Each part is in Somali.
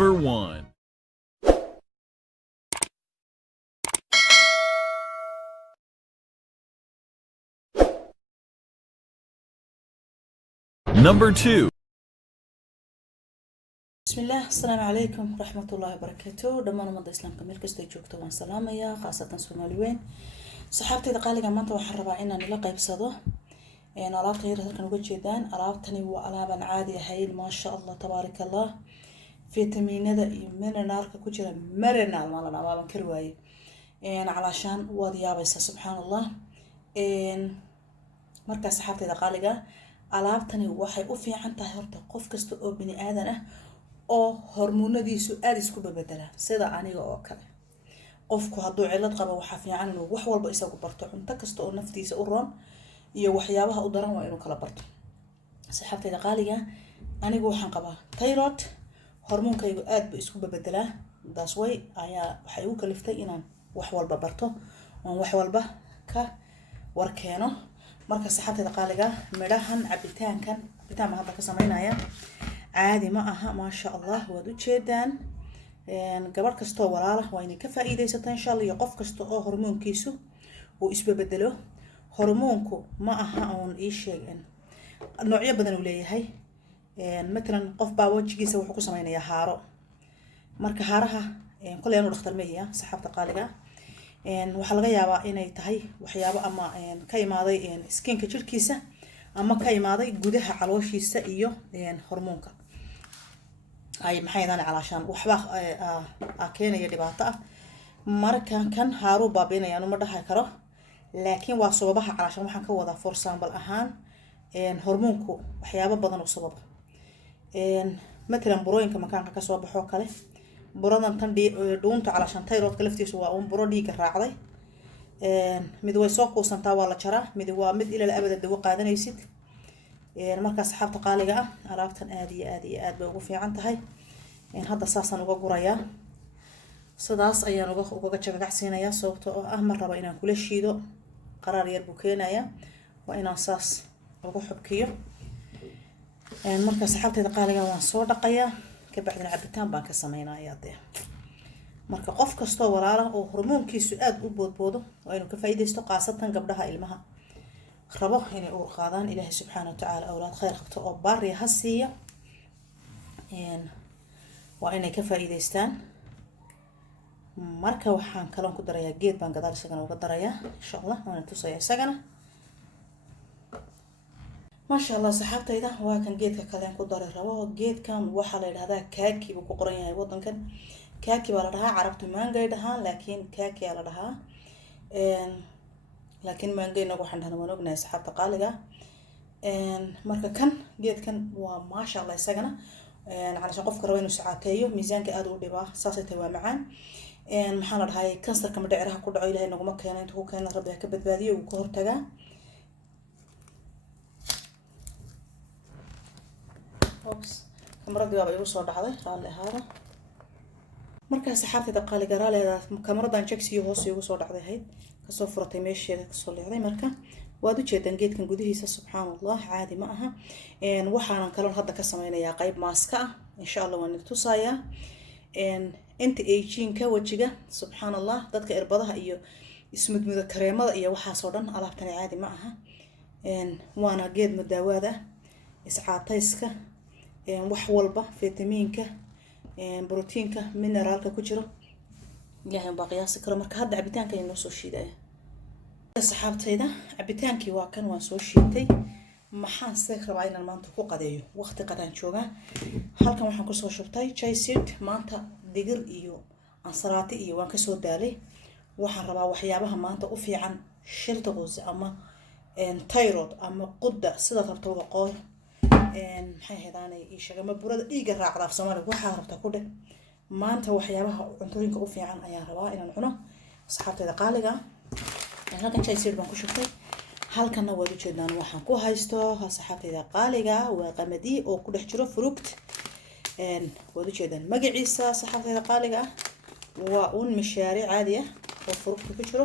Number 1. Number 2. بسم الله السلام عليكم ورحمة الله وبركاته دمان مضى إسلام كميل كستو جوجتو وان سلاميا خاصة سوماليوين صحابتي دقاليقا مانتا waxaan rabaa inaan ila qaybsado alaabta yar halkan uga jeedaan alaabtani waa alaaban caadi ahayn ma sha Allah tabaaraka Allah fitamiinada iyo mineralka ku jira mineral maalan ama kar waaye calaashaan waad yaabaysa subhanallah marka saxaabtay daqaaliga alaabtani waxay u fiican tahay horta qof kasta oo bini aadan ah oo hormoonadiisu aad isku bedela sida aniga oo kale qofku hadduu cilad qabo waxa fiican inuu wax walba isagu barto cunto kasta oo naftiisa u roon iyo waxyaabaha u daran waa inuu kala barto saxaabtayda qaaliga anigu waxaan qabaa thyroid hormoonkaygu aad buu isku bedelaa taas way ayaa waxay u kaliftay inaan wax walba barto oo wax walba ka warkeeno marka saxaabtayda qaaliga midhahan cabitaan ma hadda ka sameynaya caadi ma aha ma sha Allah waad u jeedaan gabar kasto walaala waa inay ka faa'iideysataan insha Allah iyo qof kasto oo hormoonkiisu uu isbedelo hormoonku ma aha oon ii sheegin noocyo badan uu leeyahay مثلا qof baa wajigiisa wuxuu ku sameynayaa haaro marka haaraha kulay aanu dhakhtar meeyaa saxaabta qaaliga waxa laga yaabaa inay tahay waxyaabo ama ka imaaday skinka jirkiisa ama ka imaaday gudaha calooshiisa iyo hormoonka ay maxay daan calaashaan waxba keenaya dhibaato ah marka kan haaru baabiinayaan uma dhahay karo laakiin waa sababaha calaashaan waxaan ka wadaa for example ahaan hormoonku waxyaabo badan oo sababa مثلا بروينka makaanka ka soo baxo kale buradan tan dhuunta calaashan thyroidka laftiisu waa un buro dhiig raacday mid way soo kuusantaa waa la jaraa mid waa mid ilaa abada dawo qaadanaysid marka saxaabta qaaliga ah alaabtan aad iyo aad bay ugu fiican tahay hadda saasan uga gurayaa sidaas ayaan uga jagacsiinayaa sababtoo ah ma raba inaan kula shiido qaraar yar buu keenayaa waa inaan saas ugu xubkiyo marka saxaabtayda qaaliga waan soo dhaqayaa ka bacdina cabitaan baan ka sameynayaa marka qof kasto walaala oo hormoonkiisu aad u boodboodo waa inuu ka faa'iideysto qaasatan gabdhaha ilmaha rabo inay uur qaadaan ilaahay subxaanahu wa ta'aala awlaad khayr qabto oo baari ha siiya waa inay ka faa'iideystaan marka waxaan kaloon ku darayaa geed baan gadaal isagana uga darayaa insha Allah waan tusayaa isagana ما شاء الله صحابتيدا waa kan geedka kale ku daray rabo geedkan waxa la yiraahdaa kaaki uu ku qoran yahay wadankan kaaki baa la dhahaa carabtu maangay dhahaan laakiin kaaki la dhahaa laakiin maangayna waxaan dhahnaa waan ognahay saxaabta qaaliga marka kan geedkan waa ma sha Allah isagana calaashan qofka rabo inuu saacateeyo miisaanka aad u dhibaa saasay tahay waa macaan maxaa la dhahay kansarka madhiciraha ku dhaco ilaahay naguma keeno intuu ku keeno rabbi ka badbaadiyo uu ka hortagaa kamaradi baa igu soo dhacday raali ahaada marka saxaabtayda qaaliga raaleeda kamaradan jagsiyo hoos igu soo dhacday hayd kasoo furatay meesheeda kasoo leexday marka waad u jeedaan geedkan gudihiisa subxaanallah caadi ma aha waxaan kaloon hadda ka sameynayaa qayb maaska ah insha Allah waan tusayaa inta aging-ka wajiga subxaanallah dadka irbadaha iyo ismudmuda kareemada iyo waxaas oo dhan alaabtan caadi ma aha waana geed madaawada iscaatayska wax walba fitamiinka borotiinka mineralka ku jiro ilaahay baa qiyaasi karo marka hadda cabitaanka inoo soo shiidaya saxaabtayda cabitaankii waa kan waan soo shiitay maxaan seek rabaa inaan maanta ku qadeeyo waqti qadaan jooga halkan waxaan ku soo shubtay chai seed maanta digir iyo ansalaati iyo waan ka soo daalay waxaan rabaa waxyaabaha maanta u fiican shilta qoys ama thyroid ama qudda sida rabto qoor maxay heedaanay ii sheegay burada dhiiga raacda af Soomaaliga waxa rabta ku dhig maanta waxyaabaha cuntooyinka u fiican ayaan rabaa inaan cuno saxaabtayda qaaliga halkan chai seed baan ku shubtay halkana waad u jeedaan waxaan ku haysto saxaabtayda qaaliga waa qamadi oo ku dhex jiro fruit waad u jeedaan magaciisa saxaabtayda qaaliga waa mishaari caadi ah oo fruit ku jiro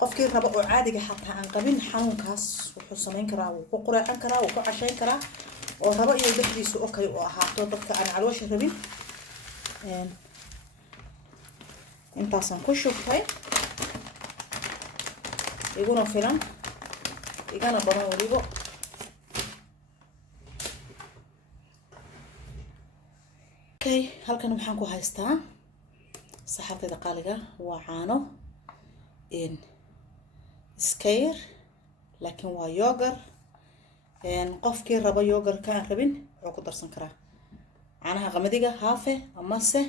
qofkii rabo oo caadiga xataa aan qabin xanuunkaas wuxuu sameyn karaa wuu ku quraacan karaa wuu ku cashayn karaa oo rabo inuu dhexdiisu okay u ahaato dadka aan caloosha rabin intaasaan ku shubtay iguna filan igana badan waliba okay halkan waxaan ku haystaa saxaabtayda qaaliga waa caano iskayr laakiin waa yogurt qofkii rabo yogurtka aan rabin wuxuu ku darsan karaa caanaha qamadiga haafe amase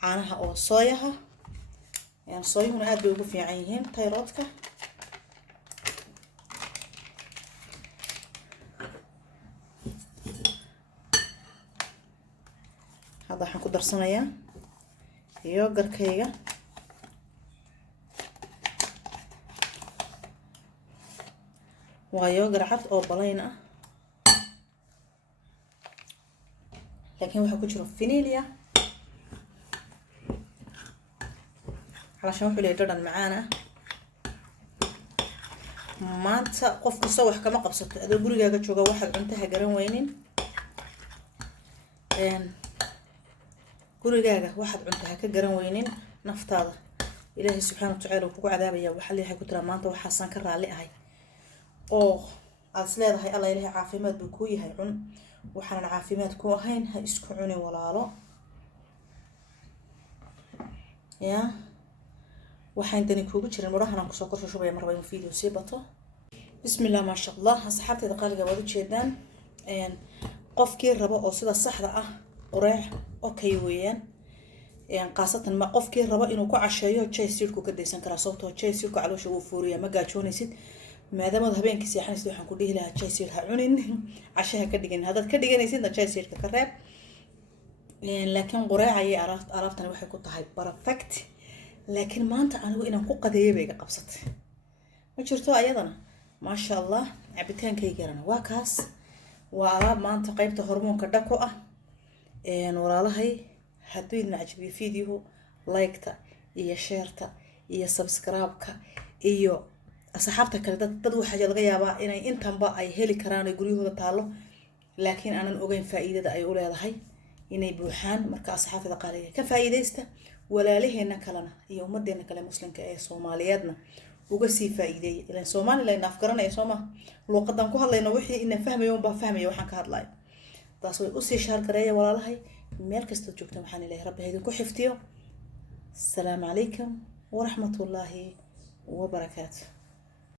caanaha oo sooyaha sooyuhuna aad bay ugu fiican yihiin tayroodka hadda waxaan ku darsanayaa yogurtkayga waa yogurt cad oo balayn ah laakiin waxa ku jiro vanilla علشان وحول يدرن معانا ما أنت قف مصوح كما قبصت هذا الجوري جاك تشوجا واحد عندها جرين وينين جوري جاك واحد عندها كجرين وينين نفتاض إلهي سبحانه وتعالى وفوق عذابه وحلي حكوا ترى ما أنت وحسن كرر عليه هاي أوه أصله هاي الله إلهي عافيمات بكوي هاي عن وحنا عافيمات كوا هين هاي اسكعوني ولا لا يا waxaan tani kuugu jirin murahan ku soo korsho shubay marba in video si bato bismillaah ma sha Allah asxaabtayda qaaliga wada jeedaan qofkii rabo oo sida saxda ah qoreex okay weeyaan qaasatan ma qofkii rabo inuu ku casheeyo chaysiirku ka deysan kara sababtoo chaysiirku caloosha uu fuuriya ma gaajoonaysid maadaama habeenkii seexanaysid waxaan ku dhihi lahaa chaysiir ha cunin cashaha ka dhigin hadad ka dhiganaysidna chaysiirka ka reeb laakiin qoreecay alaabtan waxay ku tahay perfect laakiin maanta anigu inaan ku qadeeyo bay qabsatay ma jirto ayadana ma sha Allah cabitaankayga waa kaas waa alaab maanta qaybta hormoonka dhako ah walaalahay haddii idin cajibiyo video like-ta iyo share-ta iyo subscribe-ka iyo asxaabta kale dad waxa laga yaabaa inay intanba ay heli karaan ay guryahooda taalo laakiin aanan ogeyn faa'iidada ay u leedahay inay buuxaan marka asxaabta qaaliga ka faa'iideysta walaalaheena kalena iyo ummadeena kale muslimka ee Soomaaliyeedna uga sii faa'iideey ilaan Soomaaliland afgaranay Sooma luqadan ku hadlayno wixii in fahmayo baa fahmayo waxaan ka hadlay taas way u sii shaar gareeyay walaalahay meel kasta joogto waxaan ilaahay rabbi idin ku xiftiyo assalamu alaykum wa rahmatullahi wa barakaatuh